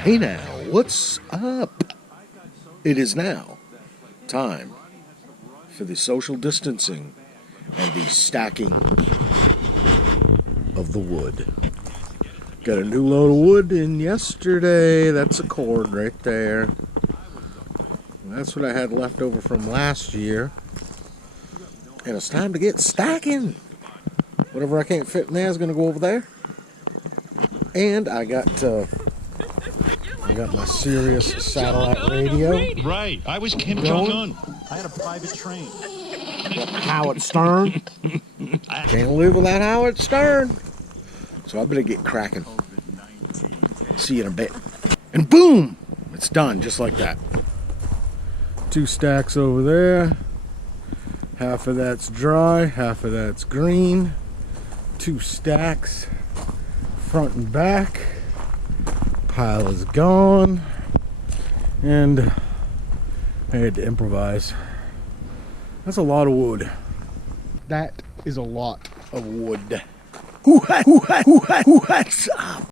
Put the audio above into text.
Hey now, what's up? It is now time for the social distancing and the stacking of the wood. Got a new load of wood in yesterday. That's a cord right there. That's what I had left over from last year. And it's time to get stacking. Whatever I can't fit in there is going to go over there. And I got my Sirius satellite radio. Right. I was Kim Jong-un. I had a private train. Howard Stern. Can't live without Howard Stern. So I better get cracking. See you in a bit. And boom! It's done, just like that. 2 stacks over there. Half of that's dry, half of that's green. 2 stacks, front and back. Pile is gone. And I had to improvise. That's a lot of wood. That is a lot of wood. What's up?